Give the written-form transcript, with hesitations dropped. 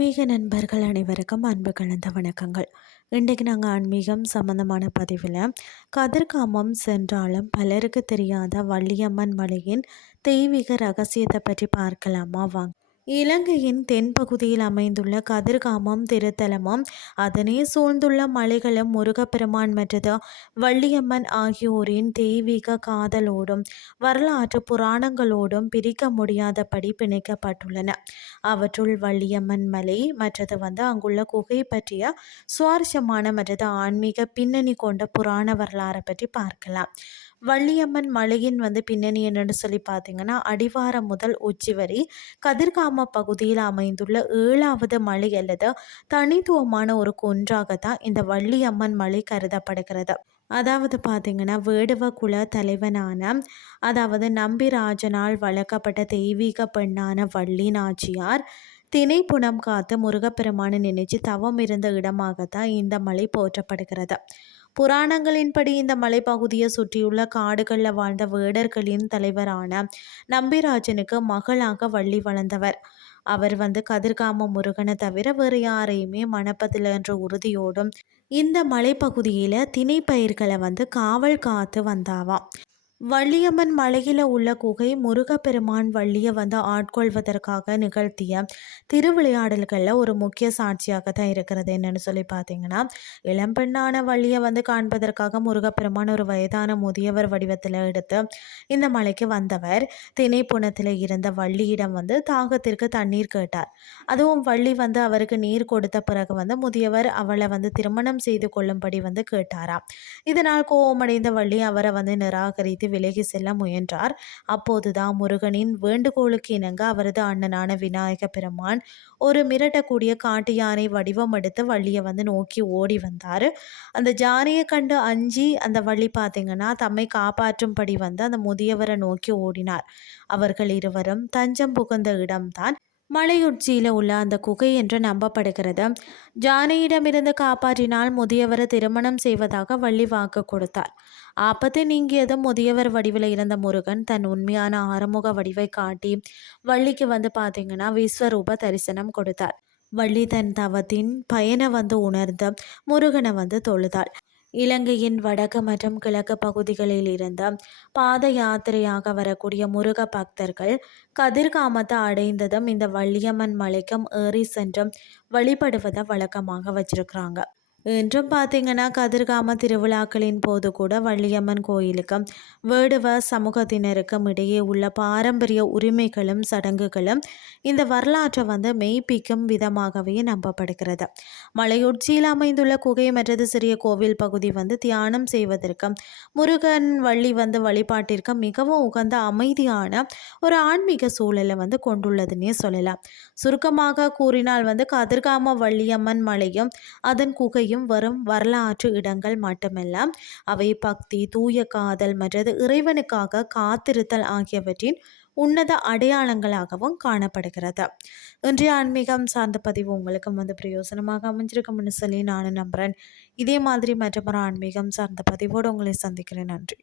ஆன்மீக நண்பர்கள் அனைவருக்கும் அன்பு கலந்த வணக்கங்கள். இன்றைக்கு நாங்கள் ஆன்மீகம் சம்பந்தமான பதிவில் கதிர்காமம் சென்றாலும் பலருக்கு தெரியாத வள்ளியம்மன் மலையின் தெய்வீக ரகசியத்தை பற்றி பார்க்கலாமா வாங்க. இலங்கையின் தென்பகுதியில் அமைந்துள்ள கதிர்காமம் திருத்தலமும் அதனை சூழ்ந்துள்ள மலைகளும் முருகப்பெருமான் மற்றது வள்ளியம்மன் ஆகியோரின் தெய்வீக காதலோடும் வரலாற்று புராணங்களோடும் பிரிக்க முடியாதபடி பிணைக்கப்பட்டுள்ளன. அவற்றுள் வள்ளியம்மன் மலை மற்றது அங்குள்ள குகை பற்றிய சுவாரஸ்யமான மற்றது ஆன்மீக பின்னணி கொண்ட புராண வரலாறை பற்றி பார்க்கலாம். வள்ளியம்மன் மலையின் பின்னணி என்னன்னு சொல்லி பார்த்தீங்கன்னா, அடிவாரம் முதல் உச்சி வரை கதிர்காம பகுதியில் அமைந்துள்ள 7வது மலை அல்லது தனித்துவமான ஒரு குன்றாகத்தான் இந்த வள்ளியம்மன் மலை கருதப்படுகிறது. அதாவது பார்த்தீங்கன்னா, வேடுவ குல தலைவனான நம்பிராஜனால் வளர்க்கப்பட்ட தெய்வீக பெண்ணான வள்ளி நாச்சியார் திணைப்புணம் காத்து முருகப்பெருமானை நினைச்சு தவம் இருந்த இடமாகத்தான் இந்த மலை போற்றப்படுகிறது. புராணங்களின்படி இந்த மலைப்பகுதியை சுற்றியுள்ள காடுகளில் வாழ்ந்த வேடர்களின் தலைவரான நம்பிராஜனுக்கு மகளாக வள்ளி வளர்ந்தவர். அவர் கதிர்காம முருகனை தவிர வேறு யாரையுமே மணப்பதில்லை என்ற உறுதியோடும் இந்த மலைப்பகுதியில் திணைப்பயிர்களை காவல் காத்து வந்தாவாம். வள்ளியம்மன் மலையில் உள்ள குகை முருகப்பெருமான் வள்ளியை ஆட்கொள்வதற்காக நிகழ்த்திய திருவிளையாடல்களில் ஒரு முக்கிய சாட்சியாக தான் இருக்கிறது. என்னன்னு சொல்லி பார்த்தீங்கன்னா, இளம்பெண்ணான வள்ளியை காண்பதற்காக முருகப்பெருமான் ஒரு வயதான முதியவர் வடிவத்தில் எடுத்து இந்த மலைக்கு வந்தவர் திணைப்புணத்தில் இருந்த வள்ளியிடம் தாகத்திற்கு தண்ணீர் கேட்டார். அதுவும் வள்ளி அவருக்கு நீர் கொடுத்த பிறகு முதியவர் அவளை திருமணம் செய்து கொள்ளும்படி கேட்டாராம். இதனால் கோபமடைந்த வள்ளி அவரை நிராகரித்து விலகி செல்ல முயன்றார். அப்போதுதான் முருகனின் வேண்டுகோளுக்கு இணங்க அவரது அண்ணனான விநாயக பெருமான் ஒரு மிரட்டக்கூடிய காட்டு யானை வடிவம் எடுத்து வள்ளியை நோக்கி ஓடி வந்தார். அந்த யானையை கண்டு அஞ்சி அந்த வள்ளி பார்த்தீங்கன்னா தம்மை காப்பாற்றும்படி அந்த முதியவரை நோக்கி ஓடினார். அவர்கள் இருவரும் தஞ்சம் புகுந்த இடம்தான் மலையுச்சியில் உள்ள அந்த குகை என்று நம்பப்படுகிறது. ஜானையிடமிருந்து காப்பாற்றினால் முதியவரை திருமணம் செய்வதாக வள்ளி வாக்கு கொடுத்தார். ஆபத்து நீங்கியதும் முதியவர் வடிவில் இருந்த முருகன் தன் உண்மையான ஆறுமுக வடிவை காட்டி வள்ளிக்கு பார்த்தீங்கன்னா விஸ்வரூப தரிசனம் கொடுத்தார். வள்ளி தன் தவத்தின் பயனை உணர்ந்து முருகனை தொழுதாள். இலங்கையின் வடக்கு மற்றும் கிழக்கு பகுதிகளில் இருந்த பாத யாத்திரையாக வரக்கூடிய முருக பக்தர்கள் கதிர்காமத்தை அடைந்ததும் இந்த வள்ளியம்மன் மலைக்கும் ஏறி சென்றும் வழிபடுவதை வழக்கமாக வச்சிருக்கிறாங்க. இன்றும் பார்த்தீங்கன்னா கதிர்காம திருவிழாக்களின் போது கூட வள்ளியம்மன் கோயிலுக்கும் வேடுவ சமூகத்தினருக்கும் இடையே உள்ள பாரம்பரிய உரிமைகளும் சடங்குகளும் இந்த வரலாற்றை மெய்ப்பிக்கும் விதமாகவே நம்பப்படுகிறது. மலையுச்சியில் அமைந்துள்ள குகை மற்றது சிறிய கோவில் பகுதி தியானம் செய்வதற்கும் முருகன் வள்ளி வழிபாட்டிற்கு மிகவும் உகந்த அமைதியான ஒரு ஆன்மீக சூழலை கொண்டுள்ளதுன்னே சொல்லலாம். சுருக்கமாக கூறினால் கதிர்காம வள்ளியம்மன் மலையும் அதன் குகை வரும் வரலாற்று இடங்கள் மட்டுமல்ல, அவை பக்தி, தூய காதல் மற்றது இறைவனுக்காக காத்திருத்தல் ஆகியவற்றின் உன்னத அடையாளங்களாகவும் காணப்படுகிறது. இன்றைய ஆன்மீகம் சார்ந்த பதிவு உங்களுக்கு பிரயோசனமாக அமைஞ்சிருக்கும்னு சொல்லி நானும் நம்புகிறேன். இதே மாதிரி மற்றொரு ஆன்மீகம் சார்ந்த பதிவோடு உங்களை சந்திக்கிறேன். நன்றி.